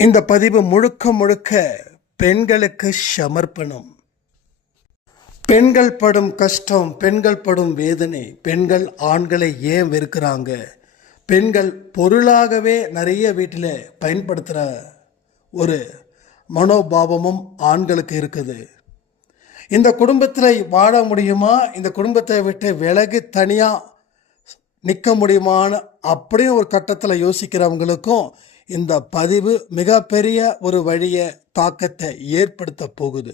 இந்த பதிவு முழுக்க முழுக்க பெண்களுக்கு சமர்ப்பணம். பெண்கள் படும் கஷ்டம், பெண்கள் படும் வேதனை, பெண்கள் ஆண்களை ஏன் வெறுக்கிறாங்க, பெண்கள் பொருளாகவே நிறைய வீட்டில் பயன்படுத்துகிற ஒரு மனோபாவமும் ஆண்களுக்கு இருக்குது. இந்த குடும்பத்தில் வாழ முடியுமா, இந்த குடும்பத்தை விட்டு விலகி தனியாக நிற்க முடியுமான்னு அப்படின்னு ஒரு கட்டத்தில் யோசிக்கிறவங்களுக்கும் இந்த பதிவு மிகப்பெரிய ஒரு வழியை தாக்கத்தை ஏற்படுத்த போகுது.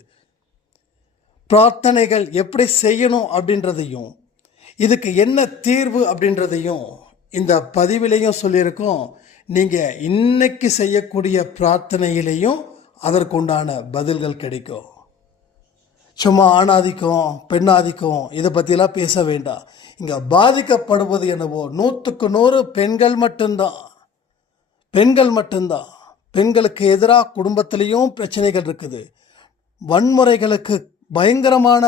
பிரார்த்தனைகள் எப்படி செய்யணும் அப்படின்றதையும் இதுக்கு என்ன தீர்வு அப்படின்றதையும் இந்த பதிவிலையும் சொல்லியிருக்கோம். நீங்கள் இன்னைக்கு செய்யக்கூடிய பிரார்த்தனையிலையும் அதற்குண்டான பதில்கள் கிடைக்கும். சும்மா ஆணாதிக்கம் பெண்ணாதிக்கம் இதை பற்றிலாம் பேச வேண்டாம். இங்கே பாதிக்கப்படுவது என்னவோ 100க்கு 100 பெண்கள் மட்டும்தான். பெண்களுக்கு எதிராக குடும்பத்திலையும் பிரச்சனைகள் இருக்குது. வன்முறைகளுக்கு பயங்கரமான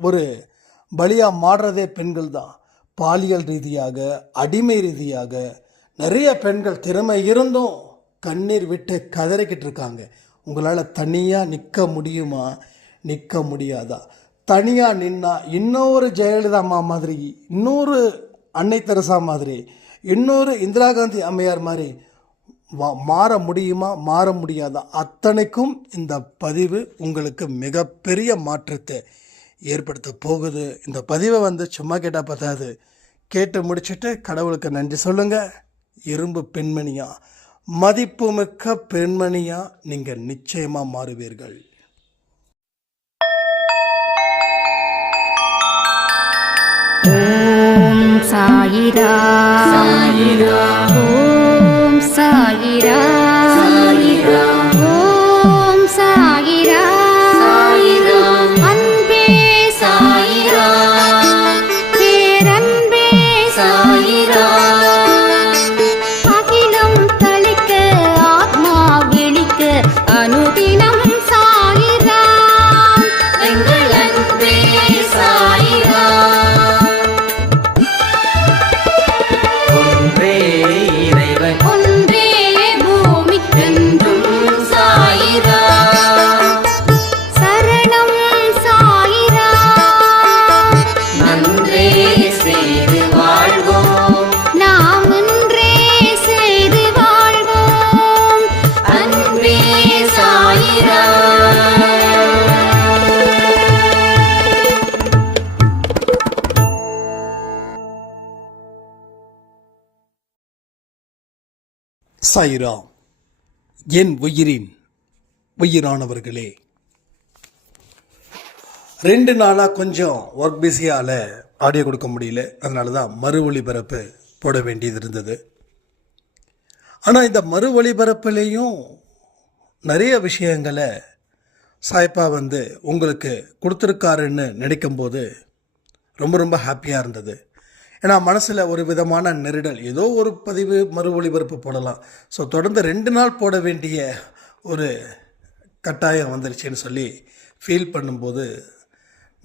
ஒரு பலியாக மாறுறதே பெண்கள் தான். பாலியல் ரீதியாக, அடிமை ரீதியாக நிறைய பெண்கள் திறமை இருந்தும் கண்ணீர் விட்டு கதறிக்கிட்டு இருக்காங்க. உங்களால் தனியாக நிற்க முடியுமா, நிற்க முடியாதா? தனியாக நின்னா இன்னொரு ஜெயலலிதா அம்மா மாதிரி, இன்னொரு அன்னை தெரசா மாதிரி, இன்னொரு இந்திரா காந்தி அம்மையார் மாதிரி மாற முடியுமா, மாற முடியாதா? அத்தனைக்கும் இந்த பதிவு உங்களுக்கு மிகப்பெரிய மாற்றத்தை ஏற்படுத்த போகுது. இந்த பதிவை சும்மா கேட்டால் பார்த்தாது, கேட்டு முடிச்சுட்டு கடவுளுக்கு நன்றி சொல்லுங்கள். இரும்பு பெண்மணியா, மதிப்புமிக்க பெண்மணியா நீங்கள் நிச்சயமாக மாறுவீர்கள். ஓம் சாயிரா சாயிரா, ஓம் சாயிரா சாயிரா, ஓம் சாயிரா சாயிரா, அன்பே சாயிரா, பேரன்பே சாயிரா, அகிலம் தளிக்க ஆத்மா விழிக்க அனுதினம் சாயிரா, எங்கள் அன்பே சாயிரா. ஒன்றே பூமிக்கென்றும் சாயிரா, சரணம் சாயிரா, நன்றே செய்து வாழ்வோம், நாம் ஒன்றே செய்து வாழ்வோம், அன்பே சாயிரா. சாயிராம். என் உயிரின் உயிரானவர்களே, 2 நாளாக கொஞ்சம் ஒர்க் பிஸியால் ஆடியோ கொடுக்க முடியல. அதனால தான் மறு ஒளிபரப்பு போட வேண்டியது இருந்தது. ஆனால் இந்த மறு ஒளிபரப்புலேயும் நிறைய விஷயங்களை சாய்ப்பா உங்களுக்கு கொடுத்துருக்காருன்னு நினைக்கும்போது ரொம்ப ரொம்ப ஹாப்பியாக இருந்தது. ஏன்னா மனசில் ஒரு விதமான நெருடல், ஏதோ ஒரு பதிவு மறு ஒளிபரப்பு போடலாம், ஸோ தொடர்ந்து 2 நாள் போட வேண்டிய ஒரு கட்டாயம் வந்துருச்சுன்னு சொல்லி ஃபீல் பண்ணும்போது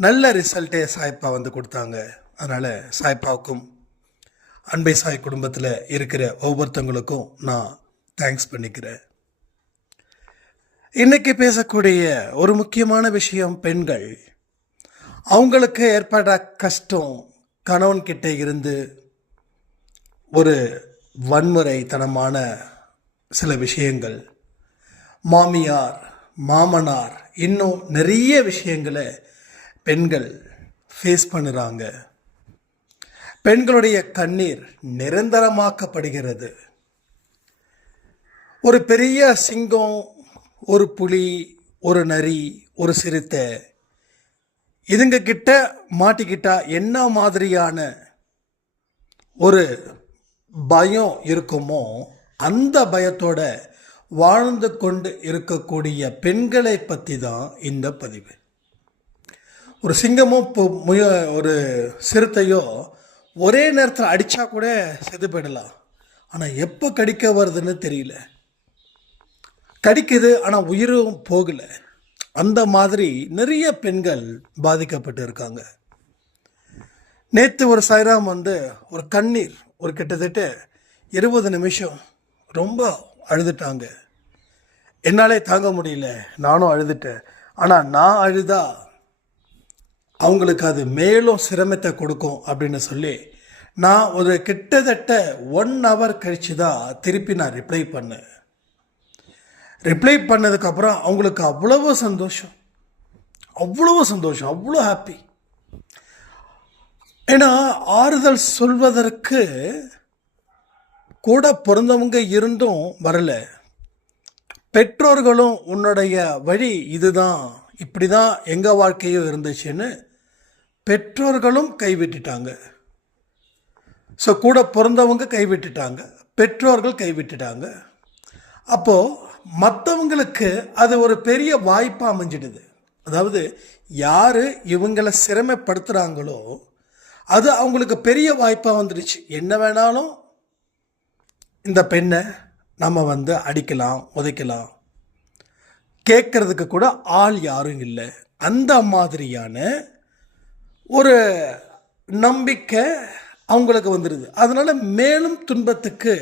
நல்ல ரிசல்ட்டே சாய்ப்பா கொடுத்தாங்க. அதனால் சாய்ப்பாவுக்கும் அன்பை சாய் குடும்பத்தில் இருக்கிற ஒவ்வொருத்தவங்களுக்கும் நான் தேங்க்ஸ் பண்ணிக்கிறேன். இன்றைக்கி பேசக்கூடிய ஒரு முக்கியமான விஷயம் பெண்கள். அவங்களுக்கு ஏற்பட கஷ்டம், கணவன்கிட்ட இருந்து ஒரு வன்முறைத்தனமான சில விஷயங்கள், மாமியார் மாமனார், இன்னும் நிறைய விஷயங்களை பெண்கள் ஃபேஸ் பண்ணுறாங்க. பெண்களுடைய கண்ணீர் நிரந்தரமாக்கப்படுகிறது. ஒரு பெரிய சிங்கம், ஒரு புலி, ஒரு நரி, ஒரு சிறுத்தை இதுங்க கிட்ட மாட்டிக்கிட்டா என்ன மாதிரியான ஒரு பயம் இருக்குமோ அந்த பயத்தோட வாழ்ந்து கொண்டு இருக்கக்கூடிய பெண்களை பற்றி தான் இந்த பதிவு. ஒரு சிங்கமோ ஒரு சிறுத்தையோ ஒரே நேரத்தில் அடித்தா கூட செத்து போயிடலாம். ஆனால் எப்போ கடிக்க வருதுன்னு தெரியல. கடிக்குது ஆனால் உயிரும் போகலை. அந்த மாதிரி நிறைய பெண்கள் பாதிக்கப்பட்டு இருக்காங்க. நேற்று ஒரு சாய்ராம் ஒரு கண்ணீர், ஒரு கிட்டத்தட்ட 20 நிமிஷம் ரொம்ப அழுதுட்டாங்க. என்னாலே தாங்க முடியல, நானும் அழுதுட்டேன். ஆனால் நான் அழுதா அவங்களுக்கு அது மேலும் சிரமத்தை கொடுக்கும் அப்படின்னு சொல்லி நான் ஒரு கிட்டத்தட்ட 1 hour கழித்து தான் திருப்பி நான் ரிப்ளை பண்ணேன். ரிப்ளை பண்ணதுக்கப்புறம் அவங்களுக்கு அவ்வளோ சந்தோஷம், அவ்வளோ ஹாப்பி. ஏன்னா ஆறுதல் சொல்வதற்கு கூட பிறந்தவங்க இருந்தும் வரல. பெற்றோர்களும் உன்னுடைய வழி இதுதான், இப்படி தான் எங்கள் வாழ்க்கையும் இருந்துச்சுன்னு பெற்றோர்களும் கைவிட்டுட்டாங்க. ஸோ கூட பிறந்தவங்க கைவிட்டுட்டாங்க, பெற்றோர்கள் கைவிட்டுட்டாங்க. அப்போது மற்றவங்களுக்கு அது ஒரு பெரிய வாய்ப்பாக அமைஞ்சிடுது. அதாவது யார் இவங்களை சிரமப்படுத்துகிறாங்களோ அது அவங்களுக்கு பெரிய வாய்ப்பாக வந்துடுச்சு. என்ன வேணாலும் இந்த பெண்ணை நம்ம அடிக்கலாம், உதைக்கலாம், கேட்கறதுக்கு கூட ஆள் யாரும் இல்லை. அந்த மாதிரியான ஒரு நம்பிக்கை அவங்களுக்கு வந்துடுது. அதனால் மேலும் துன்பத்துக்கு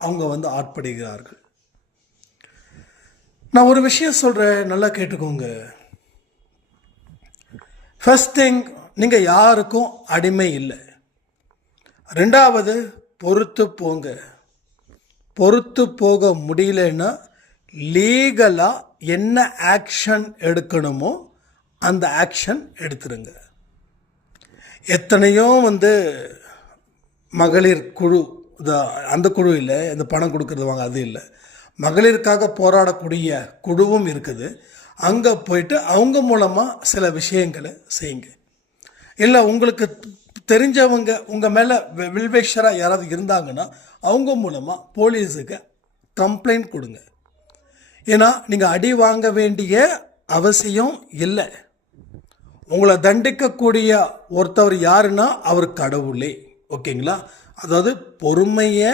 அவங்க ஆட்படுகிறார்கள். நான் ஒரு விஷயம் சொல்கிறேன், நல்லா கேட்டுக்கோங்க. ஃபர்ஸ்ட் திங், நீங்கள் யாருக்கும் அடிமை இல்லை. 2வது, பொறுத்து போங்க. பொறுத்து போக முடியலன்னா லீகலாக என்ன ஆக்ஷன் எடுக்கணுமோ அந்த ஆக்ஷன் எடுத்துருங்க. எத்தனையோ மகளிர் குழு, அந்த குழு இல்லை, இந்த பணம் கொடுக்கறது வாங்க அது இல்லை, மகளிருக்காக போராடக்கூடிய குழுவும் இருக்குது. அங்கே போயிட்டு அவங்க மூலமாக சில விஷயங்களை செய்யுங்க. இல்லை உங்களுக்கு தெரிஞ்சவங்க உங்கள் மேலே வில்வேஷராக யாராவது இருந்தாங்கன்னா அவங்க மூலமாக போலீஸுக்கு கம்ப்ளைண்ட் கொடுங்க. ஏன்னா நீங்கள் அடி வாங்க வேண்டிய அவசியம் இல்லை. உங்களை தண்டிக்கக்கூடிய ஒருத்தவர் யாருன்னா அவர் கடவுளே. ஓகேங்களா? அதாவது பொறுமையை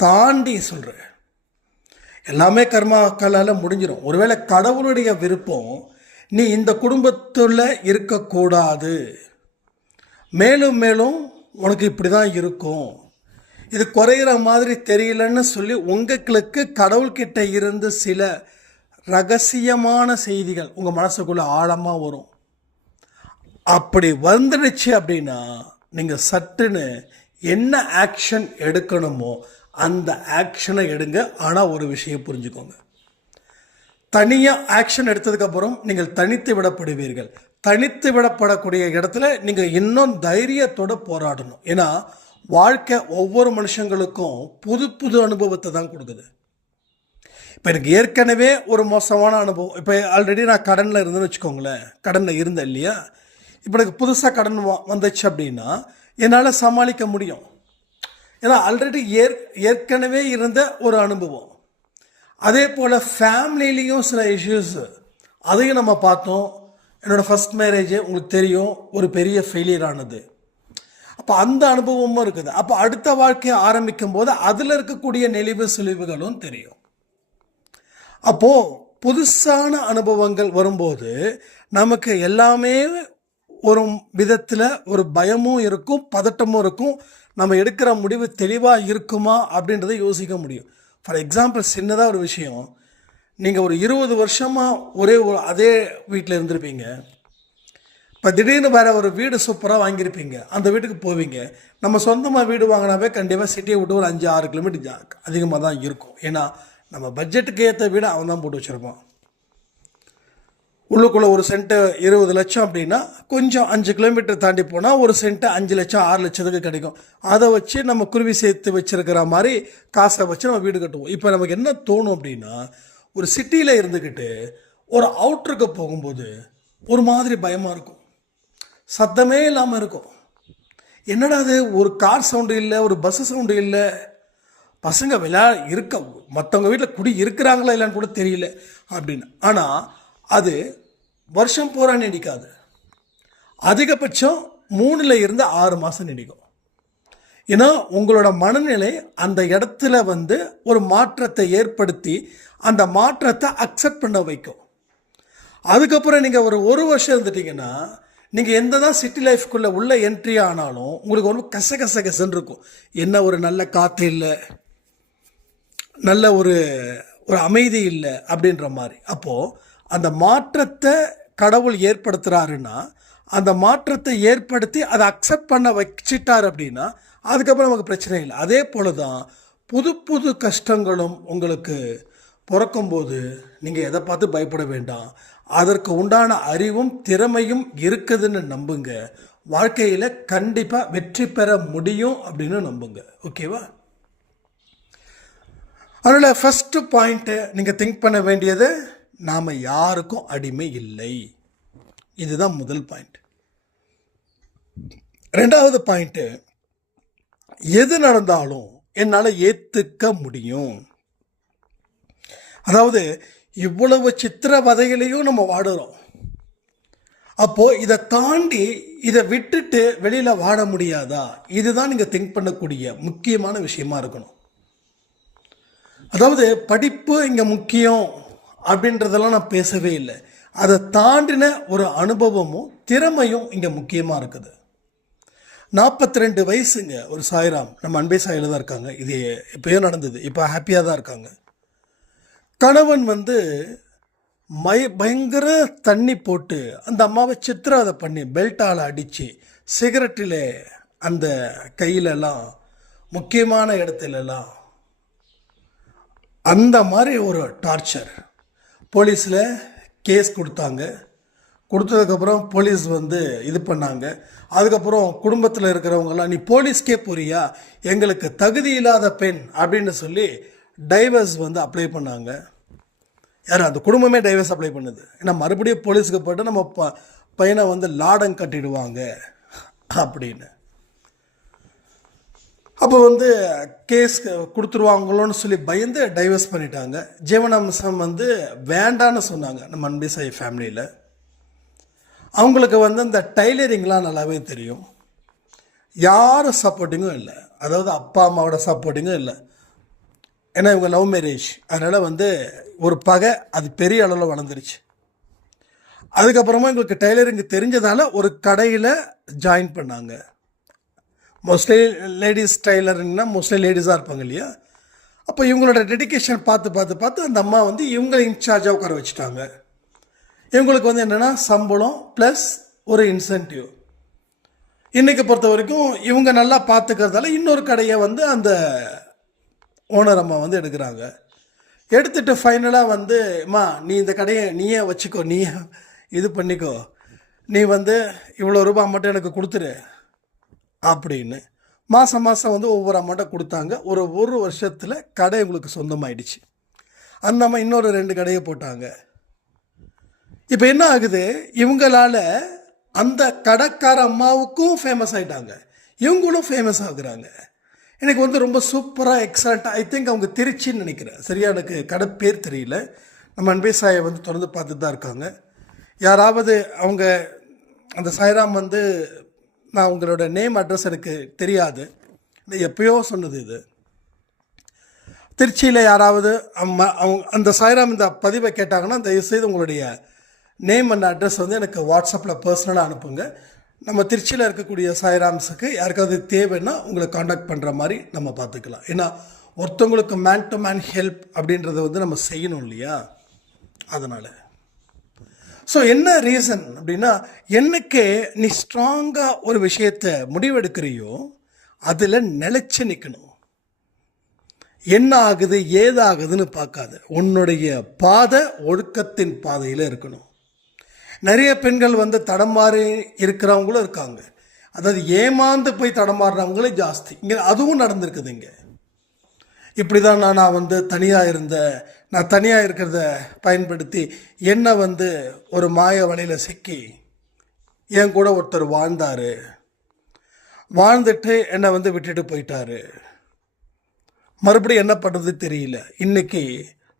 தாண்டி சொல்கிறேன். எல்லாமே கர்மாக்களால் முடிஞ்சிடும். ஒருவேளை கடவுளுடைய விருப்பம் நீ இந்த குடும்பத்தில் இருக்கக்கூடாது, மேலும் மேலும் உனக்கு இப்படி தான் இருக்கும், இது குறையிற மாதிரி தெரியலன்னு சொல்லி உங்களுக்கு கடவுள்கிட்ட இருந்து சில ரகசியமான செய்திகள் உங்கள் மனசுக்குள்ளே ஆழமாக வரும். அப்படி வந்துடுச்சு அப்படின்னா நீங்கள் சட்டுன்னு என்ன ஆக்ஷன் எடுக்கணுமோ அந்த ஆக்ஷனை எடுங்க. ஆனால் ஒரு விஷயம் புரிஞ்சுக்கோங்க, தனியாக ஆக்ஷன் எடுத்ததுக்கப்புறம் நீங்கள் தனித்து விடப்படுவீர்கள். தனித்து விடப்படக்கூடிய இடத்துல நீங்கள் இன்னும் தைரியத்தோடு போராடணும். ஏன்னா வாழ்க்கை ஒவ்வொரு மனுஷங்களுக்கும் புது புது அனுபவத்தை தான் கொடுக்குது. இப்போ எனக்கு ஏற்கனவே ஒரு மோசமான அனுபவம், இப்போ ஆல்ரெடி நான் கடனில் இருந்தேன்னு வச்சுக்கோங்களேன், கடனில் இருந்தேன் இல்லையா, இப்போ எனக்கு புதுசாக கடன் வந்துச்சு அப்படின்னா என்னால் சமாளிக்க முடியும். ஏன்னா ஆல்ரெடி ஏற்கனவே இருந்த ஒரு அனுபவம். அதே போல் ஃபேமிலிலேயும் சில இஷ்யூஸ், அதையும் நம்ம பார்த்தோம். என்னோடய ஃபஸ்ட் மேரேஜ் உங்களுக்கு தெரியும், ஒரு பெரிய ஃபெயிலியர் ஆனது. அப்போ அந்த அனுபவமும் இருக்குது. அப்போ அடுத்த வாழ்க்கையை ஆரம்பிக்கும் போது அதில் இருக்கக்கூடிய நெளிவு சுழிவுகளும் தெரியும். அப்போது புதுசான அனுபவங்கள் வரும்போது நமக்கு எல்லாமே ஒரு விதத்தில் ஒரு பயமும் இருக்கும், பதட்டமும் இருக்கும். நம்ம எடுக்கிற முடிவு தெளிவாக இருக்குமா அப்படின்றத யோசிக்க முடியும். ஃபார் எக்ஸாம்பிள், சின்னதாக ஒரு விஷயம், நீங்கள் ஒரு 20 வருஷமாக அதே வீட்டில் இருந்திருப்பீங்க. இப்போ திடீர்னு வேறு ஒரு வீடு சூப்பராக வாங்கியிருப்பீங்க, அந்த வீட்டுக்கு போவீங்க. நம்ம சொந்தமாக வீடு வாங்கினாவே கண்டிப்பாக சிட்டியை விட்டு ஒரு 5-6 கிலோமீட்டர் அதிகமாக தான் இருக்கும். ஏன்னா நம்ம பட்ஜெட்டுக்கு ஏற்ற வீடு அவன் தான் போட்டு வச்சுருப்பான். உள்ளுக்குள்ளே ஒரு சென்ட்டு 20 லட்சம் அப்படின்னா கொஞ்சம் 5 கிலோமீட்டர் தாண்டி போனால் ஒரு சென்ட்டு 5 லட்சம் 6 லட்சத்துக்கு கிடைக்கும். அதை வச்சு நம்ம குருவி சேர்த்து வச்சுருக்கிற மாதிரி காசை வச்சு நம்ம வீடு கட்டுவோம். இப்போ நமக்கு என்ன தோணும் அப்படின்னா, ஒரு சிட்டியில் இருந்துக்கிட்டு ஒரு அவுட்டருக்கு போகும்போது ஒரு மாதிரி பயமாக இருக்கும், சத்தமே இல்லாமல் இருக்கும். என்னடா அது, ஒரு கார் சவுண்டு இல்லை, ஒரு பஸ்ஸு சவுண்டு இல்லை, பசங்க இருக்க மற்றவங்க வீட்டில் குடி இருக்கிறாங்களா இல்லைன்னு கூட தெரியல அப்படின்னு. ஆனால் அது வருஷம் பூரா நீடிக்காது, அதிகபட்சம் 3 to 6 மாதம் நீடிக்கும். ஏன்னா உங்களோட மனநிலை அந்த இடத்துல ஒரு மாற்றத்தை ஏற்படுத்தி அந்த மாற்றத்தை அக்செப்ட் பண்ண வைக்கும். அதுக்கப்புறம் நீங்கள் ஒரு வருஷம் இருந்துட்டீங்கன்னா நீங்கள் எந்த தான் சிட்டி லைஃப்குள்ளே உள்ள என்ட்ரி ஆனாலும் உங்களுக்கு ஒரு கசன்னு இருக்கும். என்ன ஒரு நல்ல காற்று இல்லை, நல்ல ஒரு ஒரு அமைதி இல்லை அப்படின்ற மாதிரி. அப்போது அந்த மாற்றத்தை கடவுள் ஏற்படுத்துகிறாருன்னா அந்த மாற்றத்தை ஏற்படுத்தி அதை அக்செப்ட் பண்ண வச்சிட்டார் அப்படின்னா அதுக்கப்புறம் நமக்கு பிரச்சனை இல்லை. அதே போல தான் புது புது கஷ்டங்களும் உங்களுக்கு பிறக்கும்போது நீங்கள் எதை பார்த்து பயப்பட வேண்டாம். அதற்கு உண்டான அறிவும் திறமையும் இருக்குதுன்னு நம்புங்க. வாழ்க்கையில் கண்டிப்பாக வெற்றி பெற முடியும் அப்படின்னு நம்புங்க. ஓகேவா? அதனால் ஃபஸ்ட்டு பாயிண்ட்டு நீங்கள் திங்க் பண்ண வேண்டியது, நாம் யாருக்கும் அடிமை இல்லை. இதுதான் முதல் பாயிண்ட். ரெண்டாவது பாயிண்ட்டு, எது நடந்தாலும் என்னால் ஏற்றுக்க முடியும். அதாவது இவ்வளவு சித்திரவதைகளையும் நம்ம வாடுறோம். அப்போது இதை தாண்டி இதை விட்டுட்டு வெளியில் வாட முடியாதா? இதுதான் நீங்கள் திங்க் பண்ணக்கூடிய முக்கியமான விஷயமா இருக்கணும். அதாவது படிப்பு இங்கே முக்கியம் அப்படின்றதெல்லாம் நான் பேசவே இல்லை. அதை தாண்டின ஒரு அனுபவமும் திறமையும் இங்கே முக்கியமாக இருக்குது. 42 வயசுங்க ஒரு சாய்ராம், நம்ம அன்பே சாயில் தான் இருக்காங்க. இது எப்பயோ நடந்தது, இப்போ ஹாப்பியாக தான் இருக்காங்க. கணவன் பயங்கர தண்ணி போட்டு அந்த அம்மாவை சித்திரவதை பண்ணி பெல்ட்டால் அடித்து சிகரெட்டில் அந்த கையிலெல்லாம் முக்கியமான இடத்துலலாம் அந்த மாதிரி ஒரு டார்ச்சர். போலீஸில் கேஸ் கொடுத்தாங்க. கொடுத்ததுக்கப்புறம் போலீஸ் இது பண்ணாங்க. அதுக்கப்புறம் குடும்பத்தில் இருக்கிறவங்கெல்லாம், நீ போலீஸ்க்கே போறியா, எங்களுக்கு தகுதி இல்லாத பெண் அப்படின்னு சொல்லி டைவர்ஸ் அப்ளை பண்ணாங்க. யார்? அந்த குடும்பமே டைவர்ஸ் அப்ளை பண்ணுது. ஏன்னா மறுபடியும் போலீஸுக்கு போய்ட்டு நம்ம பையனை லாடம் கட்டிடுவாங்க அப்படின்னு. அப்போ கேஸ் கொடுத்துருவாங்களோன்னு சொல்லி பயந்து டைவர்ஸ் பண்ணிட்டாங்க. ஜீவனாம்சம் வேண்டான்னு சொன்னாங்க நம்ம அன்பிசாய் ஃபேமிலியில். அவங்களுக்கு அந்த டைலரிங்லாம் நல்லாவே தெரியும். யாரும் சப்போர்ட்டிங்கும் இல்லை. அதாவது அப்பா அம்மாவோட சப்போர்ட்டிங்கும் இல்லை. ஏன்னா இவங்க லவ் மேரேஜ். அதனால் ஒரு பகை அது பெரிய அளவில் வளர்ந்துருச்சு. அதுக்கப்புறமா எங்களுக்கு டைலரிங் தெரிஞ்சதால் ஒரு கடையில் ஜாயின் பண்ணாங்க. மோஸ்ட்லி லேடிஸ் டைலரிங்னா மோஸ்ட்லி லேடிஸாக இருப்பாங்க இல்லையா? அப்போ இவங்களோட டெடிக்கேஷன் பார்த்து அந்த அம்மா இவங்களை இன்சார்ஜாக உட்கார வச்சுட்டாங்க. இவங்களுக்கு என்னென்னா சம்பளம் ப்ளஸ் ஒரு இன்சென்டிவ். இன்றைக்கி பொறுத்த வரைக்கும் இவங்க நல்லா பார்த்துக்கிறதால இன்னொரு கடையை அந்த ஓனர் அம்மா எடுக்கிறாங்க. எடுத்துகிட்டு ஃபைனலாக அம்மா நீ இந்த கடையை நீயே வச்சுக்கோ, நீயே இது பண்ணிக்கோ, நீ இவ்வளோ ரூபா மட்டும் எனக்கு கொடுத்துரு அப்படின்னு மாதம் ஒவ்வொரு அமௌண்ட்டை கொடுத்தாங்க. ஒரு வருஷத்தில் கடை உங்களுக்கு சொந்தமாயிடுச்சு. அந்த அம்மா இன்னொரு 2 கடையை போட்டாங்க. இப்போ என்ன ஆகுது, இவங்களால் அந்த கடைக்கார அம்மாவுக்கும் ஃபேமஸ் ஆகிட்டாங்க, இவங்களும் ஃபேமஸ் ஆகுறாங்க. எனக்கு ரொம்ப சூப்பராக எக்ஸலண்ட்டாக, ஐ திங்க் அவங்க திருச்சின்னு நினைக்கிறேன், சரியா எனக்கு கடை பேர் தெரியல. நம்ம அன்பே சாயை தொடர்ந்து பார்த்துட்டு தான் இருக்காங்க. யாராவது அவங்க அந்த சாய்ராம் நான் உங்களோட நேம் அட்ரஸ் எனக்கு தெரியாது, எப்பயோ சொன்னது இது. திருச்சியில் யாராவது அவங்க அந்த சாய்ராம் இந்த பதிவை கேட்டாங்கன்னா தயவுசெய்து உங்களுடைய நேம் அண்ட் அட்ரஸ் எனக்கு வாட்ஸ்அப்பில் பர்சனலாக அனுப்புங்க. நம்ம திருச்சியில் இருக்கக்கூடிய சாய்ராம்ஸுக்கு யாருக்காவது தேவைன்னா உங்களை காண்டாக்ட் பண்ணுற மாதிரி நம்ம பார்த்துக்கலாம். ஏன்னா ஒருத்தவங்களுக்கு மேன் டு மேன் ஹெல்ப் அப்படின்றத நம்ம செய்யணும் இல்லையா? அதனால் ஸோ என்ன ரீசன் அப்படின்னா, என்னைக்கே நீ ஸ்ட்ராங்காக ஒரு விஷயத்தை முடிவெடுக்கிறியோ அதில் நிலைச்சு நிற்கணும். என்ன ஆகுது ஏதாகுதுன்னு பார்க்காத, உன்னுடைய பாதை ஒழுக்கத்தின் பாதையில் இருக்கணும். நிறைய பெண்கள் தடமாறி இருக்கிறவங்களும் இருக்காங்க. அதாவது ஏமாந்து போய் தடமாறுறவங்களே ஜாஸ்தி. இங்கே அதுவும் நடந்திருக்குது. இங்கே இப்படி தான் நான் தனியாக இருந்தேன், நான் தனியாக இருக்கிறத பயன்படுத்தி என்னை ஒரு மாய வலையில் சிக்கி என் கூட ஒருத்தர் வாழ்ந்துட்டு என்னை விட்டுட்டு போயிட்டாரு. மறுபடியும் என்ன பண்ணுறது தெரியல. இன்றைக்கி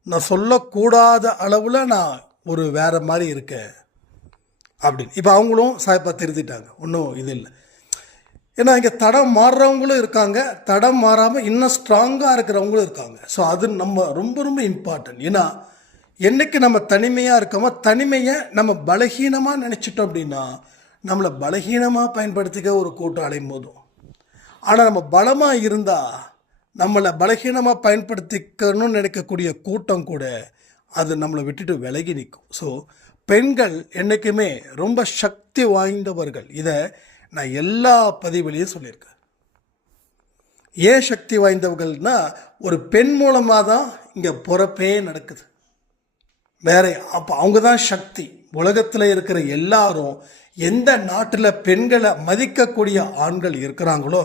நான் சொல்லக்கூடாத அளவில் நான் ஒரு வேறு மாதிரி இருக்கேன் அப்படின்னு. இப்போ அவங்களும் சாய்ப்பா திருத்திட்டாங்க, ஒன்றும் இது இல்லை. ஏன்னா இங்கே தடம் மாறுறவங்களும் இருக்காங்க, தடம் மாறாமல் இன்னும் ஸ்ட்ராங்காக இருக்கிறவங்களும் இருக்காங்க. ஸோ அது நம்ம ரொம்ப ரொம்ப இம்பார்ட்டன்ட். ஏன்னா என்றைக்கு நம்ம தனிமையாக இருக்கோமோ, தனிமையை நம்ம பலகீனமாக நினச்சிட்டோம் அப்படின்னா நம்மளை பலகீனமாக பயன்படுத்திக்க ஒரு கூட்டம் அலையும் போதும். ஆனால் நம்ம பலமாக இருந்தால் நம்மளை பலகீனமாக பயன்படுத்திக்கணும்னு நினைக்கக்கூடிய கூட்டம் கூட அது நம்மளை விட்டுட்டு விலகி நிற்கும். ஸோ பெண்கள் என்றைக்குமே ரொம்ப சக்தி வாய்ந்தவர்கள். இதை நான் எல்லா பதிவுலையும் சொல்லியிருக்கேன். ஏன் சக்தி வாய்ந்தவர்கள்னா, ஒரு பெண் மூலமாக தான் இங்கே பிறப்பே நடக்குது. வேற அப்போ அவங்க தான் சக்தி. உலகத்தில் இருக்கிற எல்லாரும் எந்த நாட்டில் பெண்களை மதிக்கக்கூடிய ஆண்கள் இருக்கிறாங்களோ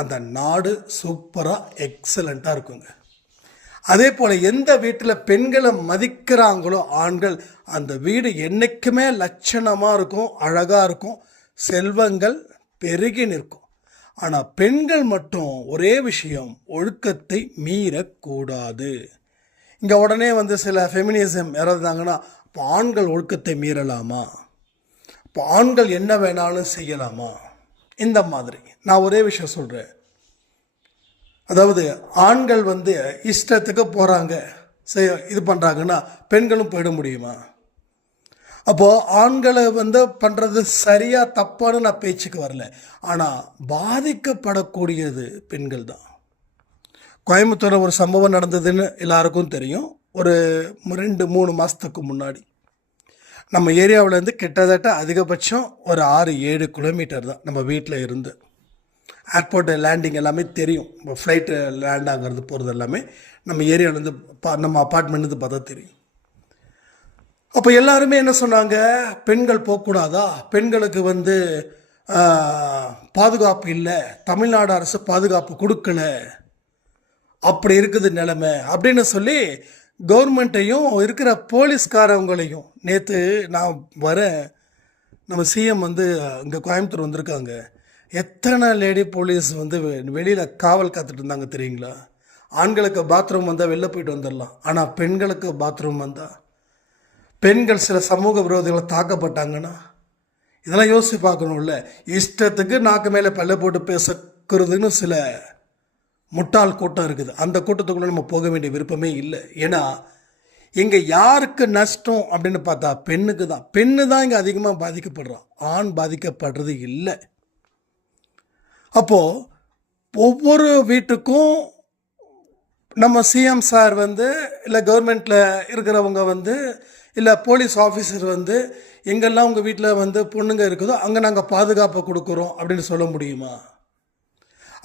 அந்த நாடு சூப்பராக எக்ஸலண்ட்டாக இருக்குங்க. அதே போல் எந்த வீட்டில் பெண்களை மதிக்கிறாங்களோ ஆண்கள், அந்த வீடு என்றைக்குமே லட்சணமாக இருக்கும், அழகாக இருக்கும், செல்வங்கள் பெருகி நிற்கும். ஆனால் பெண்கள் மட்டும் ஒரே விஷயம், ஒழுக்கத்தை மீறக்கூடாது. இங்கே உடனே சில ஃபெமினிசம் இறந்தாங்கன்னா, இப்போ ஆண்கள் ஒழுக்கத்தை மீறலாமா, இப்போ ஆண்கள் என்ன வேணாலும் செய்யலாமா, இந்த மாதிரி. நான் ஒரே விஷயம் சொல்கிறேன், அதாவது ஆண்கள் இஷ்டத்துக்கு போகிறாங்க, இது பண்ணுறாங்கன்னா பெண்களும் போயிட முடியுமா? அப்போது ஆண்களை பண்ணுறது சரியாக தப்பான்னு நான் பேச்சுக்கு வரல. ஆனால் பாதிக்கப்படக்கூடியது பெண்கள் தான். கோயம்புத்தூரில் ஒரு சம்பவம் நடந்ததுன்னு எல்லாருக்கும் தெரியும். ஒரு 2-3 மாதத்துக்கு முன்னாடி நம்ம ஏரியாவிலேருந்து கிட்டத்தட்ட அதிகபட்சம் ஒரு 6-7 கிலோமீட்டர் தான் நம்ம வீட்டில் இருந்து. ஏர்போர்ட்டு லேண்டிங் எல்லாமே தெரியும். இப்போ ஃப்ளைட்டு லேண்ட் ஆகிறது போகிறது எல்லாமே நம்ம ஏரியாவிலேருந்து நம்ம அப்பார்ட்மெண்ட்லேருந்து பார்த்தா தெரியும். அப்போ எல்லாருமே என்ன சொன்னாங்க, பெண்கள் போகக்கூடாதா, பெண்களுக்கு பாதுகாப்பு இல்லை, தமிழ்நாடு அரசு பாதுகாப்பு கொடுக்கல, அப்படி இருக்குது நிலைமை அப்படின்னு சொல்லி கவர்மெண்ட்டையும் இருக்கிற போலீஸ்காரவங்களையும். நேற்று நான் நம்ம சிஎம் இங்கே கோயம்புத்தூர் வந்திருக்காங்க. எத்தனை லேடி போலீஸ் வெளியில் காவல் காத்துட்டு இருந்தாங்க தெரியுங்களா? ஆண்களுக்கு பாத்ரூம் வந்தால் வெளில போயிட்டு வந்துடலாம், ஆனால் பெண்களுக்கு பாத்ரூம் வந்தால், பெண்கள் சில சமூக விரோதிகளை தாக்கப்பட்டாங்கன்னா இதெல்லாம் யோசித்து பார்க்கணும்ல. இஷ்டத்துக்கு நாக்கு மேலே பல்ல போட்டு பேசுறதுன்னு சில முட்டாள் கூட்டம் இருக்குது. அந்த கூட்டத்துக்குள்ளே நம்ம போக வேண்டிய விருப்பமே இல்லை. ஏன்னா இங்கே யாருக்கு நஷ்டம் அப்படின்னு பார்த்தா பெண்ணுக்கு தான். பெண்ணு தான் இங்கே அதிகமாக பாதிக்கப்படுறான், ஆண் பாதிக்கப்படுறது இல்லை. அப்போது ஒவ்வொரு வீட்டுக்கும் நம்ம சிஎம் சார் இல்லை கவர்மெண்ட்டில் இருக்கிறவங்க இல்லை போலீஸ் ஆஃபீஸர் எங்கெல்லாம் உங்கள் வீட்டில் பொண்ணுங்க இருக்குதோ அங்கே நாங்கள் பாதுகாப்பு கொடுக்குறோம் அப்படின்னு சொல்ல முடியுமா?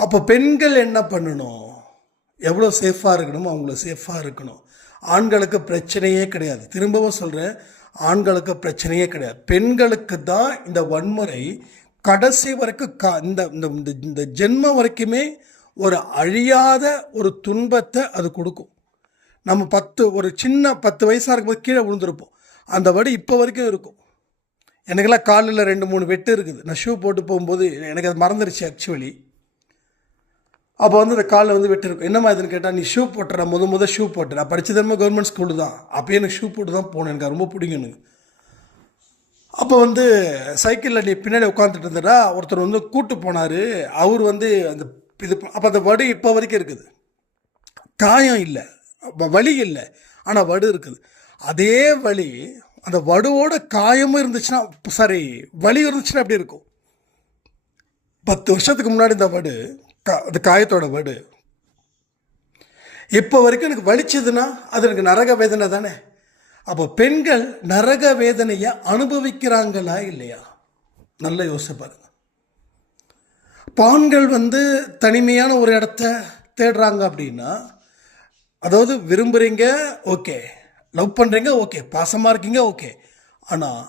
அப்போ பெண்கள் என்ன பண்ணணும், எவ்வளோ சேஃபாக இருக்கணுமோ அவங்கள சேஃபாக இருக்கணும். ஆண்களுக்கு பிரச்சனையே கிடையாது. திரும்பவும் சொல்கிறேன், ஆண்களுக்கு பிரச்சனையே கிடையாது. பெண்களுக்கு தான் இந்த வன்முறை கடைசி வரைக்கும் இந்த ஜென்மம் வரைக்குமே ஒரு அழியாத ஒரு துன்பத்தை அது கொடுக்கும். நம்ம ஒரு சின்ன 10 வயசாக இருக்கும்போது கீழே விழுந்திருப்போம், அந்த வடி இப்போ வரைக்கும் இருக்கும். எனக்கெல்லாம் காலில் 2-3 வெட்டு இருக்குது. நான் ஷூ போட்டு போகும்போது எனக்கு அது மறந்துருச்சு ஆக்சுவலி. அப்போ அந்த காலில் வெட்டு இருக்கும். என்னம்மா இதுன்னு கேட்டால், நீ ஷூ போட்டுற, முத ஷூ போட்டு. நான் படித்தது கவர்மெண்ட் ஸ்கூலு தான், அப்போயே எனக்கு ஷூ போட்டு தான் போனேன், எனக்கு ரொம்ப பிடிக்கும் எனக்கு. அப்போ சைக்கிளில் நீ பின்னாடி உட்காந்துட்டு இருந்தடா, ஒருத்தர் கூட்டு போனார். அவர் அந்த இது அப்போ அந்த வடு இப்போ வரைக்கும் இருக்குது. காயம் இல்லை, வலி இல்லை, ஆனால் வடு இருக்குது. அதே வலி அந்த வடுவோட காயமும் இருந்துச்சுன்னா, சாரி வலி இருந்துச்சுன்னா எப்படி இருக்கும்? 10 வருஷத்துக்கு முன்னாடி இந்த வடு, அந்த காயத்தோட வடு இப்போ வரைக்கும் எனக்கு வலிச்சதுன்னா அது எனக்கு நரக வேதனை தானே. அப்போ பெண்கள் நரக வேதனையை அனுபவிக்கிறாங்களா இல்லையா? நல்லா யோசிச்சு பாருங்க. ஆண்கள் தனிமையான ஒரு இடத்த தேடுறாங்க அப்படின்னா, அதாவது விரும்புகிறீங்க ஓகே, லவ் பண்ணுறீங்க ஓகே, பாசமாக இருக்கீங்க ஓகே, ஆனால்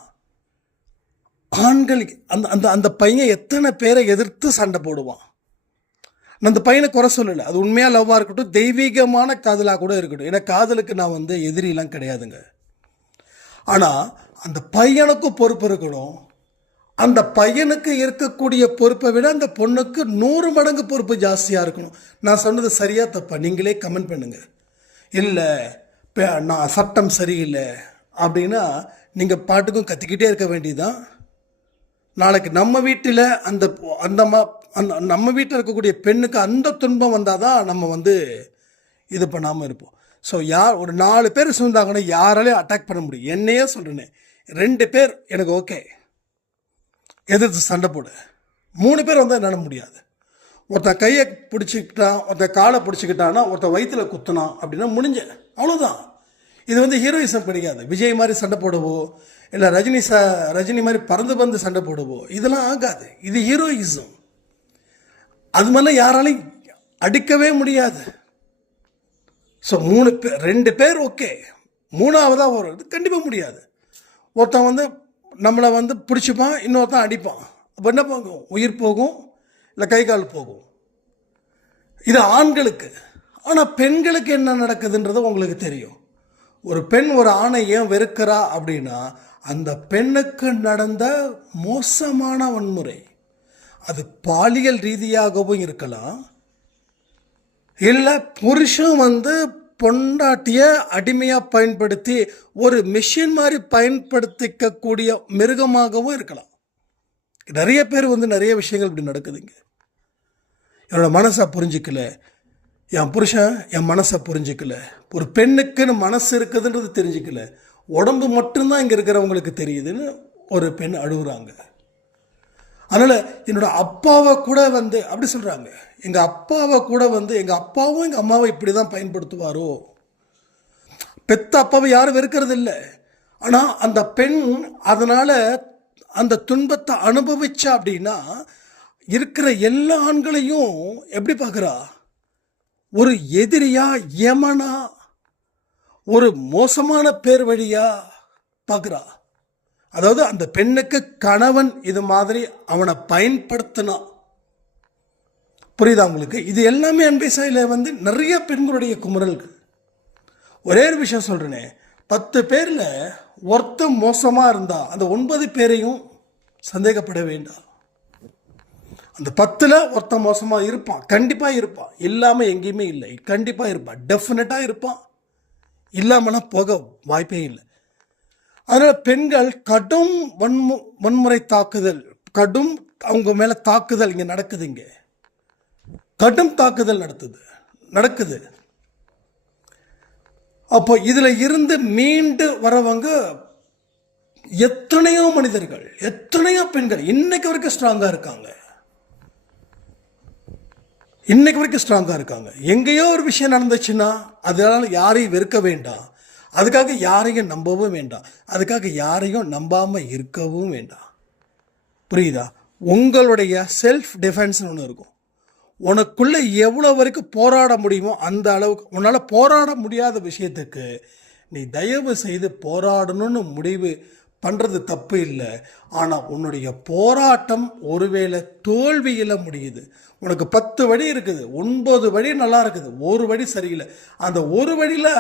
ஆண்கள் அந்த அந்த பையன் எத்தனை பேரை எதிர்த்து சண்டை போடுவான். நான் அந்த பையனை குறை சொல்லலை, அது உண்மையாக லவ்வாக இருக்கட்டும், தெய்வீகமான காதலாக கூட இருக்கட்டும். ஏன்னா காதலுக்கு நான் எதிரிலாம் கிடையாதுங்க. ஆனால் அந்த பையனுக்கும் பொறுப்பு இருக்கணும். அந்த பையனுக்கு இருக்கக்கூடிய பொறுப்பை விட அந்த பொண்ணுக்கு 100 மடங்கு பொறுப்பு ஜாஸ்தியாக இருக்கணும். நான் சொன்னது சரியா தப்பா நீங்களே கமெண்ட் பண்ணுங்கள். இல்லை நான் சட்டம் சரியில்லை அப்படின்னா நீங்கள் பாட்டுக்கும் கத்திக்கிட்டே இருக்க வேண்டியதுதான். நாளைக்கு நம்ம வீட்டில் அந்த அந்த நம்ம வீட்டில் இருக்கக்கூடிய பெண்ணுக்கு அந்த துன்பம் வந்தால் தான் நம்ம இது பண்ணாமல் இருப்போம். ஸோ ஒரு 4 பேர் சேர்ந்தாங்கன்னா யாராலையும் அட்டாக் பண்ண முடியும். என்னையே சொல்கிறேனே, 2 பேர் எனக்கு ஓகே, எதிர்த்து சண்டை போடு. 3 பேர் வந்தால் என்னால் முடியாது. ஒருத்தன் கையை பிடிச்சிக்கிட்டான், ஒருத்தன் காலை பிடிச்சிக்கிட்டான்னா, ஒருத்தன் வயிற்றுல குத்துனான் அப்படின்னா முடிஞ்ச அவ்வளோதான். இது வந்து ஹீரோயிசம் கிடையாது. விஜய் மாதிரி சண்டை போடவோ இல்லை ரஜினி மாதிரி பறந்து சண்டை போடவோ இதெல்லாம் ஆகாது. இது ஹீரோயிசம். அது மாதிரிலாம் யாராலையும் அடிக்கவே முடியாது. ஸோ 2 பேர் ஓகே, 3ஆவதாக வர்றது கண்டிப்பாக முடியாது. ஒருத்தன் வந்து நம்மளை வந்து பிடிச்சிப்பான், இன்னொருத்தன் அடிப்பான். அப்போ என்ன போகும்? உயிர் போகும், இல்லை கை கால் போகும். இது ஆண்களுக்கு. ஆனால் பெண்களுக்கு என்ன நடக்குதுன்றது உங்களுக்கு தெரியும். ஒரு பெண் ஒரு ஆணை ஏன் வெறுக்கிறா அப்படின்னா, அந்த பெண்ணுக்கு நடந்த மோசமான வன்முறை, அது பாலியல் ரீதியாகவும் இருக்கலாம், இல்லை புருஷன் வந்து பொண்டாட்டிய அடிமையாக பயன்படுத்தி ஒரு மிஷின் மாதிரி பயன்படுத்திக்கக்கூடிய மிருகமாகவும் இருக்கலாம். நிறைய பேர் வந்து நிறைய விஷயங்கள் இப்படி நடக்குதுங்க. என்னோட மனசை புரிஞ்சிக்கல, என் புருஷன் என் மனசை புரிஞ்சிக்கல, ஒரு பெண்ணுக்குன்னு மனசு இருக்குதுன்றது தெரிஞ்சிக்கல, உடம்பு மட்டும்தான் இங்கே இருக்கிறவங்களுக்கு தெரியுதுன்னு ஒரு பெண் அழுகுறாங்க. அதனால் என்னோட அப்பாவை கூட வந்து அப்படி சொல்கிறாங்க, எங்கள் அப்பாவை கூட வந்து எங்கள் அப்பாவும் எங்கள் அம்மாவை இப்படி தான் பயன்படுத்துவாரோ. பெத்த அப்பாவை யாரும் வெறுக்கிறது இல்லை. ஆனால் அந்த பெண் அதனால் அந்த துன்பத்தை அனுபவிச்சா அப்படின்னா இருக்கிற எல்லா ஆண்களையும் எப்படி பார்க்குறா? ஒரு எதிரியா, யமனா, ஒரு மோசமான பேர் வழியா பார்க்குறா. அதாவது அந்த பெண்ணுக்கு கணவன் இது மாதிரி அவனை பயன்படுத்தினான். புரியுதா உங்களுக்கு? இது எல்லாமே அன்பேசாயில வந்து நிறைய பெண்களுடைய குமுறல்கள். ஒரே ஒரு விஷயம் சொல்கிறேனே, 10 பேரில் ஒருத்தன் மோசமாக இருந்தால் அந்த 9 பேரையும் சந்தேகப்பட வேண்டாம். அந்த 10ல் ஒருத்தன் மோசமாக இருப்பான், கண்டிப்பாக இருப்பான். இல்லாமல் எங்கேயுமே இல்லை, கண்டிப்பாக இருப்பான், டெஃபினட்டாக இருப்பான். இல்லாமலாம் போக வாய்ப்பே இல்லை. அதனால் பெண்கள் கடும் வன்முறை தாக்குதல், கடும் அவங்க மேலே தாக்குதல் இங்கே நடக்குது. இங்கே கடும் தாக்குதல் நடக்குது. அப்போ இதில் இருந்து மீண்டு வரவங்க எத்தனையோ மனிதர்கள், எத்தனையோ பெண்கள் இன்னைக்கு வரைக்கும் ஸ்ட்ராங்காக இருக்காங்க. எங்கேயோ ஒரு விஷயம் நடந்துச்சுன்னா அதனால யாரையும் வெறுக்க வேண்டாம், அதுக்காக யாரையும் நம்பவும் வேண்டாம், அதுக்காக யாரையும் நம்பாமல் இருக்கவும் வேண்டாம். புரியுதா? உங்களுடைய செல்ஃப் டிஃபென்ஸ்னு ஒன்று இருக்கும். உனக்குள்ளே எவ்வளோ வரைக்கும் போராட முடியுமோ அந்த அளவுக்கு. உன்னால் போராட முடியாத விஷயத்துக்கு நீ தயவு செய்து போராடணும்னு முடிவு பண்ணுறது தப்பு இல்லை. ஆனால் உன்னுடைய போராட்டம் ஒருவேளை தோல்வியில் முடியுது. உனக்கு 10 வழி இருக்குது, 9 வழி நல்லா இருக்குது, ஒரு வழி சரியில்லை. அந்த ஒரு வழியில்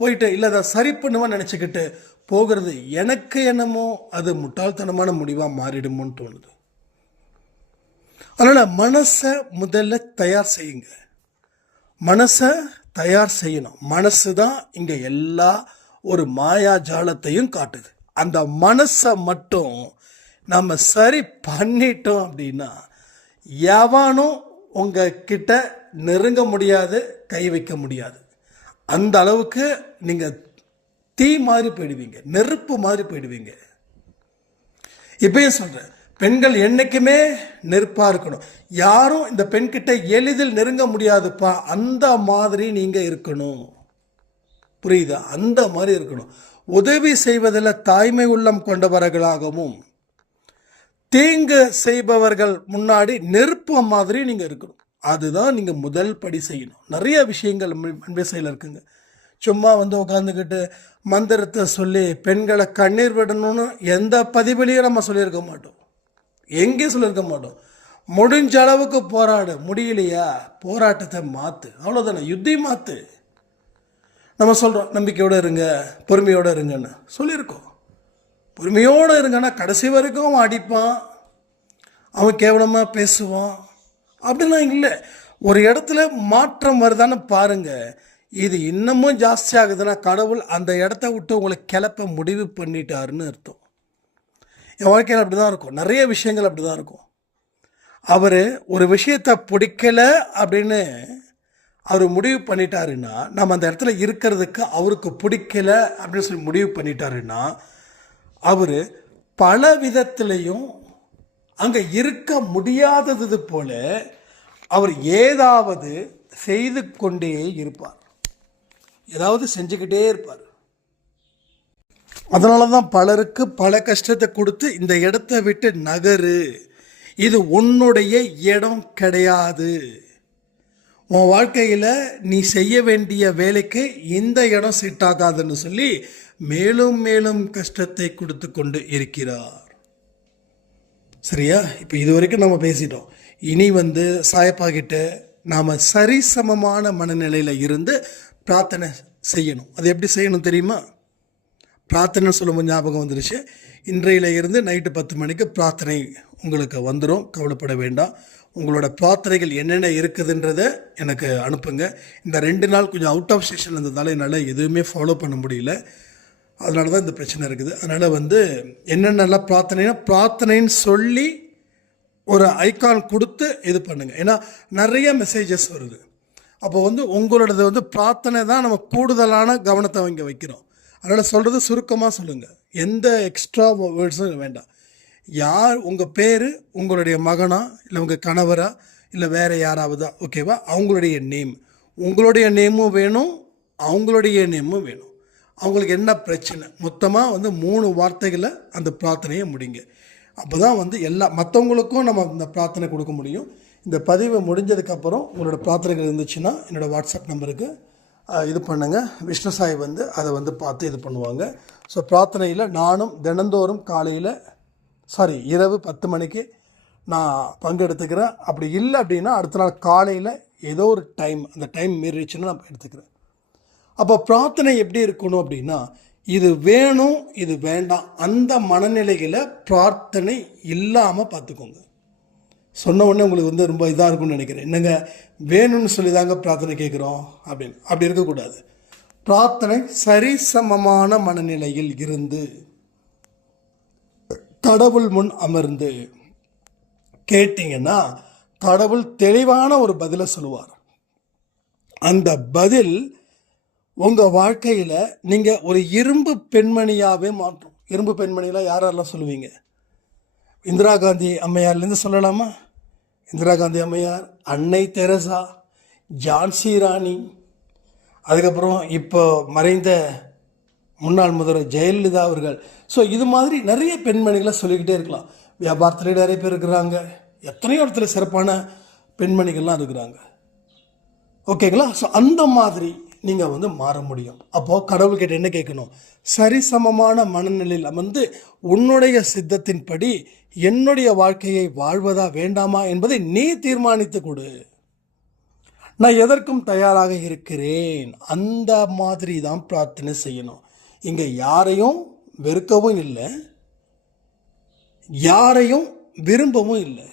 போயிட்டு இல்லை அதை சரி பண்ணுவேன்னு நினச்சிக்கிட்டு போகிறது எனக்கு என்னமோ அது முட்டாள்தனமான முடிவாக மாறிடுமோன்னு தோணுது. அதனால் மனசை முதல்ல தயார் செய்யுங்க. மனசை தயார் செய்யணும். மனசு தான் இங்கே எல்லா ஒரு மாயாஜாலத்தையும் காட்டுது. அந்த மனசை மட்டும் நம்ம சரி பண்ணிட்டோம் அப்படின்னா எவனும் உங்ககிட்ட நெருங்க முடியாது, கை வைக்க முடியாது. அந்த அளவுக்கு நீங்கள் தீ மாதிரி போயிடுவீங்க, நெருப்பு மாதிரி போயிடுவீங்க. இப்பயும் சொல்கிறேன், பெண்கள் என்றைக்குமே நெருப்பாக இருக்கணும். யாரும் இந்த பெண்கிட்ட எளிதில் நெருங்க முடியாதுப்பா, அந்த மாதிரி நீங்கள் இருக்கணும். புரியுதா? அந்த மாதிரி இருக்கணும். உதவி செய்வதில் தாய்மை உள்ளம் கொண்டவர்களாகவும் தீங்கு செய்பவர்கள் முன்னாடி நெருப்பு மாதிரி நீங்கள் இருக்கணும். அதுதான் நீங்கள் முதல் படி செய்யணும். நிறைய விஷயங்கள் அன்பேசாயில் இருக்குங்க. சும்மா வந்து உட்காந்துக்கிட்டு மந்திரத்தை சொல்லி பெண்களை கண்ணீர் விடணும்னு எந்த பதிவிலையும் நம்ம சொல்லியிருக்க மாட்டோம், எங்கேயும் சொல்லியிருக்க மாட்டோம். முடிஞ்ச அளவுக்கு போராடு, முடியலையா போராட்டத்தை மாற்று, அவ்வளோதானே, யுத்தி மாற்று. நம்ம சொல்கிறோம் நம்பிக்கையோடு இருங்க, பொறுமையோடு இருங்கன்னு சொல்லியிருக்கோம். பொறுமையோடு இருங்கன்னா கடைசி வரைக்கும் அவன் அடிப்பான், அவன் கேவலமாக பேசுவான், அப்படிலாம் இல்லை. ஒரு இடத்துல மாற்றம் வருதான்னு பாருங்கள். இது இன்னமும் ஜாஸ்தி ஆகுதுன்னா கடவுள் அந்த இடத்த விட்டு உங்களை கிளப்ப முடிவு பண்ணிட்டாருன்னு அர்த்தம். என் வாழ்க்கையில் அப்படி தான் இருக்கும், நிறைய விஷயங்கள் அப்படி தான் இருக்கும். அவர் ஒரு விஷயத்தை பிடிக்கலை அப்படின்னு அவர் முடிவு பண்ணிட்டாருன்னா, நம்ம அந்த இடத்துல இருக்கிறதுக்கு அவருக்கு பிடிக்கல அப்படின்னு சொல்லி முடிவு பண்ணிட்டாருன்னா, அவர் பல விதத்திலையும் அங்கே இருக்க முடியாதது போல அவர் ஏதாவது செய்து கொண்டே இருப்பார், ஏதாவது செஞ்சுக்கிட்டே இருப்பார். அதனால தான் பலருக்கு பல கஷ்டத்தை கொடுத்து இந்த இடத்த விட்டு நகரு, இது உன்னுடைய இடம் கிடையாது, உன் வாழ்க்கையில் நீ செய்ய வேண்டிய வேலைக்கு இந்த இடம் செட் ஆகாதுன்னு சொல்லி மேலும் மேலும் கஷ்டத்தை கொடுத்து கொண்டு இருக்கிறார். சரியா? இப்போ இது வரைக்கும் நம்ம பேசிட்டோம். இனி சாயப்பா கிட்ட நாம் சரிசமமான மனநிலையில் இருந்து பிரார்த்தனை செய்யணும். அது எப்படி செய்யணும் தெரியுமா? பிரார்த்தனை சொல்லும்போது ஞாபகம் வந்துருச்சு. இன்றையில இருந்து நைட்டு 10 மணிக்கு பிரார்த்தனை உங்களுக்கு வந்துடும், கவலைப்பட வேண்டாம். உங்களோட பிரார்த்தனைகள் என்னென்ன இருக்குதுன்றதை எனக்கு அனுப்புங்க. இந்த 2 நாள் கொஞ்சம் அவுட் ஆஃப் ஸ்டேஷன் இருந்ததால் என்னால் எதுவுமே ஃபாலோ பண்ண முடியல, அதனால தான் இந்த பிரச்சனை இருக்குது. அதனால் என்னென்னலாம் பிரார்த்தனைன்னு சொல்லி ஒரு ஐகான் கொடுத்து இது பண்ணுங்கள். ஏன்னா நிறைய மெசேஜஸ் வருது. அப்போ உங்களோடது பிரார்த்தனை தான் நம்ம கூடுதலான கவனத்தை இங்கே வைக்கிறோம். அதனால் சொல்கிறது சுருக்கமாக சொல்லுங்கள், எந்த எக்ஸ்ட்ரா வேர்ட்ஸும் வேண்டாம். யார் உங்கள் பேர், உங்களுடைய மகனா இல்லை உங்கள் கணவரா இல்லை வேறு யாராவதா, ஓகேவா? அவங்களுடைய நேம், உங்களுடைய நேமும் வேணும், அவங்களுடைய நேமும் வேணும். அவங்களுக்கு என்ன பிரச்சனை, மொத்தமாக 3 வார்த்தைகளை அந்த பிரார்த்தனையை முடிங்க. அப்போ தான் மற்றவங்களுக்கும் நம்ம இந்த பிரார்த்தனை கொடுக்க முடியும். இந்த பதிவு முடிஞ்சதுக்கப்புறம் உங்களோட பிரார்த்தனைகள் இருந்துச்சுன்னா என்னோடய வாட்ஸ்அப் நம்பருக்கு இது பண்ணுங்கள். விஷ்ணு சாய் அதை பார்த்து இது பண்ணுவாங்க. ஸோ பிரார்த்தனையில் நானும் தினந்தோறும் இரவு 10 மணிக்கு நான் பங்கெடுத்துக்கிறேன். அப்படி இல்லை அப்படின்னா அடுத்த நாள் காலையில் ஏதோ ஒரு டைம், அந்த டைம் மீறிடுச்சுன்னா நான் எடுத்துக்கிறேன். அப்போ பிரார்த்தனை எப்படி இருக்கணும் அப்படின்னா, இது வேணும் இது வேண்டாம் அந்த மனநிலைகளை பிரார்த்தனை இல்லாமல் பார்த்துக்கோங்க. சொன்ன உடனே உங்களுக்கு ரொம்ப இதாக இருக்கும்னு நினைக்கிறேன். என்னங்க வேணும்னு சொல்லி தாங்க பிரார்த்தனை கேட்குறோம் அப்படின்னு, அப்படி இருக்கக்கூடாது. பிரார்த்தனை சரிசமமான மனநிலையில் இருந்து கடவுள் முன் அமர்ந்து கேட்டிங்கன்னா கடவுள் தெளிவான ஒரு பதிலை சொல்லுவார். அந்த பதில் உங்கள் வாழ்க்கையில் நீங்கள் ஒரு இரும்பு பெண்மணியாகவே மாற்றும். இரும்பு பெண்மணியெலாம் யாரெல்லாம் சொல்லுவீங்க? இந்திரா காந்தி அம்மையார்லேருந்து சொல்லலாமா? இந்திரா காந்தி அம்மையார், அன்னை தெரசா, ஜான்சி ராணி, அதுக்கப்புறம் இப்போ மறைந்த முன்னாள் முதல்வர் ஜெயலலிதா அவர்கள். ஸோ இது மாதிரி நிறைய பெண்மணிகளை சொல்லிக்கிட்டே இருக்கலாம். வியாபாரத்தில் நிறைய பேர் இருக்கிறாங்க, எத்தனையோ இடத்துல சிறப்பான பெண்மணிகள்லாம் இருக்கிறாங்க. ஓகேங்களா? ஸோ அந்த மாதிரி நீங்கள் மாற முடியும். அப்போது கடவுள்கிட்ட என்ன கேட்கணும்? சரிசமமான மனநிலையில் உன்னுடைய சித்தத்தின்படி என்னுடைய வாழ்க்கையை வாழ்வதா வேண்டாமா என்பதை நீ தீர்மானித்து கொடு, நான் எதற்கும் தயாராக இருக்கிறேன். அந்த மாதிரி தான் பிரார்த்தனை செய்யணும். இங்கே யாரையும் வெறுக்கவும் இல்லை, யாரையும் விரும்பவும் இல்லை.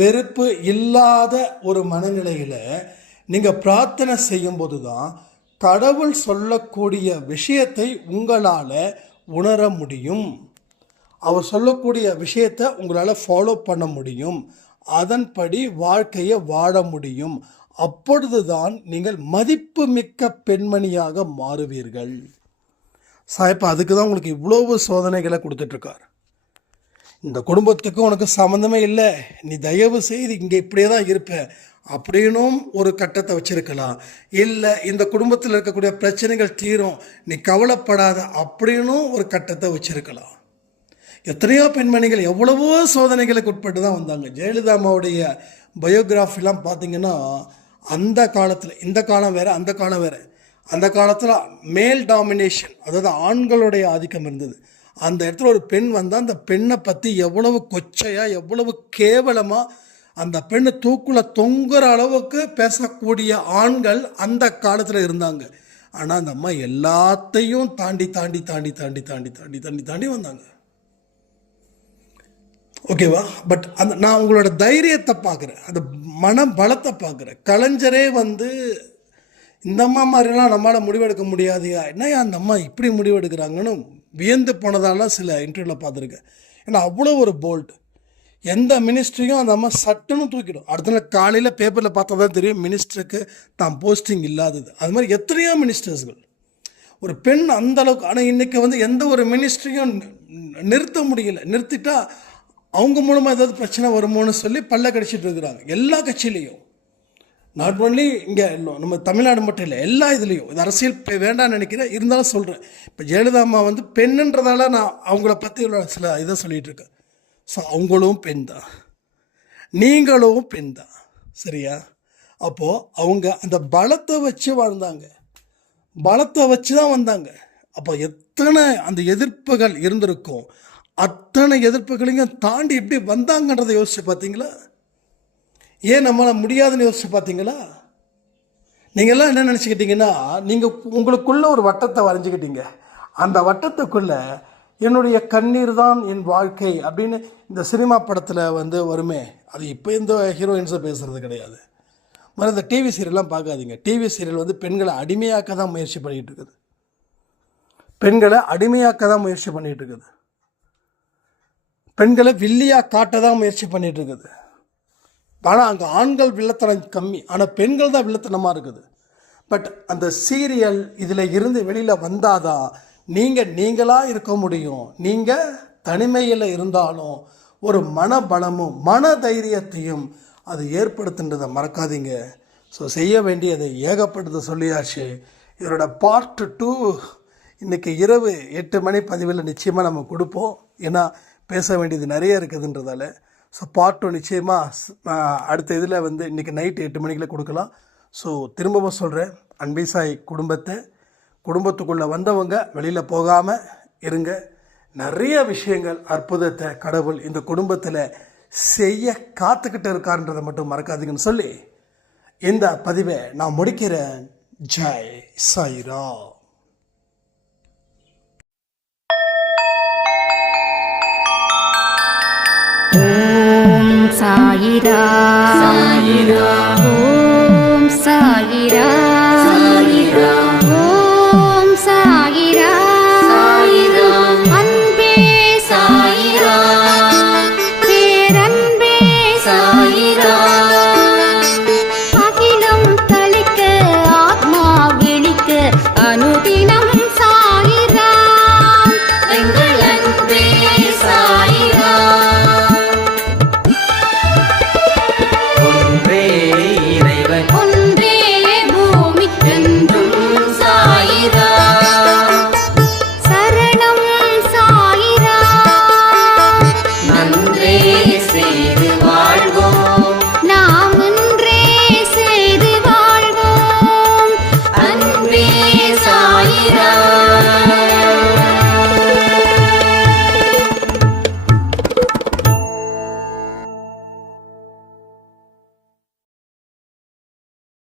வெறுப்பு இல்லாத ஒரு மனநிலையில் நீங்கள் பிரார்த்தனை செய்யும்போது தான் கடவுள் சொல்லக்கூடிய விஷயத்தை உங்களால் உணர முடியும். அவர் சொல்லக்கூடிய விஷயத்தை உங்களால் ஃபாலோ பண்ண முடியும், அதன்படி வாழ்க்கையை வாழ முடியும். அப்பொழுதுதான் நீங்கள் மதிப்புமிக்க பெண்மணியாக மாறுவீர்கள். சாயப்பா அதுக்கு தான் உங்களுக்கு இவ்வளவு சோதனைகளை கொடுத்துட்ருக்கார். இந்த குடும்பத்துக்கும் உனக்கு சம்மந்தமே இல்லை, நீ தயவு செய்து இங்கே இப்படியே தான் இருப்ப அப்படின்னும் ஒரு கட்டத்தை வச்சிருக்கலாம். இல்லை இந்த குடும்பத்தில் இருக்கக்கூடிய பிரச்சனைகள் தீரும், நீ கவலைப்படாத அப்படின்னும் ஒரு கட்டத்தை வச்சிருக்கலாம். எத்தனையோ பெண்மணிகள் எவ்வளவோ சோதனைகளுக்கு உட்பட்டு தான் வந்தாங்க. ஜெயலலிதா அம்மாவுடைய பயோகிராஃபிலாம் பார்த்தீங்கன்னா அந்த காலத்தில், இந்த காலம் வேறு அந்த காலம் வேறு. அந்த காலத்தில் மேல் டாமினேஷன், அதாவது ஆண்களுடைய ஆதிக்கம் இருந்தது. அந்த இடத்துல ஒரு பெண் வந்தால் அந்த பெண்ணை பற்றி எவ்வளவு கொச்சையாக எவ்வளவு கேவலமாக அந்த பெண்ணு தூக்குல தொங்குற அளவுக்கு பேசக்கூடிய ஆண்கள் அந்த காலத்தில் இருந்தாங்க. ஆனால் அந்த அம்மா எல்லாத்தையும் தாண்டி தாண்டி தாண்டி தாண்டி தாண்டி தாண்டி தாண்டி தாண்டி வந்தாங்க. ஓகேவா? பட் நான் உங்களோட தைரியத்தை பார்க்குறேன், அந்த மன பலத்தை பார்க்குறேன். கலைஞரே இந்த அம்மா மாதிரிலாம் நம்மளால் முடிவெடுக்க முடியாதுயா, என்னையா அந்த அம்மா இப்படி முடிவெடுக்கிறாங்கன்னு வியந்து போனதாலாம் சில இன்டர்வியூவில் பார்த்துருக்கேன். ஏன்னா அவ்வளோ ஒரு போல்ட். எந்த மினிஸ்ட்ரியும் அந்த அம்மா சட்டுன்னு தூக்கிடும். அடுத்த நாள் காலையில் பேப்பரில் பார்த்தா தான் தெரியும் மினிஸ்டருக்கு தான் போஸ்டிங் இல்லாதது. அது மாதிரி எத்தனையோ மினிஸ்டர்ஸ்கள் ஒரு பெண் அந்த அளவுக்கு. ஆனால் இன்றைக்கி எந்த ஒரு மினிஸ்ட்ரியும் நிறுத்த முடியல. நிறுத்திட்டா அவங்க மூலமாக ஏதாவது பிரச்சனை வருமோன்னு சொல்லி பல்ல கடிச்சிட்டு இருக்கிறாங்க எல்லா கட்சியிலையும். நாட் ஒன்லி இங்கே நம்ம தமிழ்நாடு மட்டும் இல்லை, எல்லா இதுலேயும். இது அரசியல் வேண்டாம்னு நினைக்கிறேன், இருந்தாலும் சொல்கிறேன். இப்போ ஜெயலலிதா அம்மா வந்து பெண்ணுன்றதால நான் அவங்கள பற்றி சில இதை சொல்லிகிட்டு இருக்கேன். ஸோ அவங்களும் பெண் தான், நீங்களும் பெண் தான், சரியா? அப்போது அவங்க அந்த பலத்தை வச்சு வாழ்ந்தாங்க, பலத்தை வச்சு தான் வந்தாங்க. அப்போ எத்தனை அந்த எதிர்ப்புகள் இருந்திருக்கும், அத்தனை எதிர்ப்புகளையும் தாண்டி எப்படி வந்தாங்கன்றதை யோசிச்சு பார்த்தீங்களா? ஏன் நம்மளால் முடியாதுன்னு யோசிச்சு பார்த்தீங்களா? நீங்கள்லாம் என்ன நினச்சிக்கிட்டீங்கன்னா, நீங்கள் உங்களுக்குள்ள ஒரு வட்டத்தை வரைஞ்சிக்கிட்டீங்க. அந்த வட்டத்துக்குள்ள என்னுடைய கண்ணீர் தான் என் வாழ்க்கை அப்படின்னு இந்த சினிமா படத்தில் வந்து வருமே, அது இப்போ இந்த ஹீரோயின்ஸை பேசுகிறது கிடையாது. மாதிரி இந்த டிவி சீரியல்லாம் பார்க்காதீங்க. டிவி சீரியல் வந்து பெண்களை அடிமையாக்க தான் முயற்சி பண்ணிகிட்டு இருக்குது, பெண்களை அடிமையாக்க தான் முயற்சி பண்ணிகிட்டு இருக்குது, பெண்களை வில்லியாக காட்ட தான் முயற்சி பண்ணிகிட்டு இருக்குது. ஆனால் அங்கே ஆண்கள் வில்லத்தனம் கம்மி, ஆனால் பெண்கள் தான் வில்லத்தனமாக இருக்குது. பட் அந்த சீரியல் இதில் இருந்து வெளியில் வந்தாதான் நீங்களாக இருக்க முடியும். நீங்கள் தனிமையில் இருந்தாலும் ஒரு மனபலமும் மன தைரியத்தையும் அது ஏற்படுத்துன்றதை மறக்காதீங்க. ஸோ செய்ய வேண்டியதை ஏகப்பட்டதை சொல்லியாச்சு. இதோட பார்ட் 2 இன்றைக்கி இரவு 8 மணி பதிவில் நிச்சயமாக நம்ம கொடுப்போம். ஏன்னா பேச வேண்டியது நிறைய இருக்குதுன்றதால. ஸோ பார்ட் 2 நிச்சயமாக அடுத்த இதில் வந்து இன்றைக்கி நைட்டு 8 மணிக்குள்ள கொடுக்கலாம். ஸோ திரும்பவும் சொல்கிறேன், அன்பிசாய் குடும்பத்துக்குள்ளே வந்தவங்க வெளியில் போகாமல் இருங்க. நிறைய விஷயங்கள் அற்புதத்தை கடவுள் இந்த குடும்பத்தில் செய்ய காத்துக்கிட்டு இருக்காருன்றதை மட்டும் மறக்காதீங்கன்னு சொல்லி இந்த பதிவை நான் முடிக்கிறேன். ஜெய் சாய்ராம். ஓம் சாயிரா சாயிரா, ஓம் சாயிரா சாயிரா, ஓம் சாயிரா சாயிரா, அன்பே சாயிரா, பேரன்பே சாயிரா, அகிலம் தளிக்க ஆத்மா விழிக்க அனுதினம்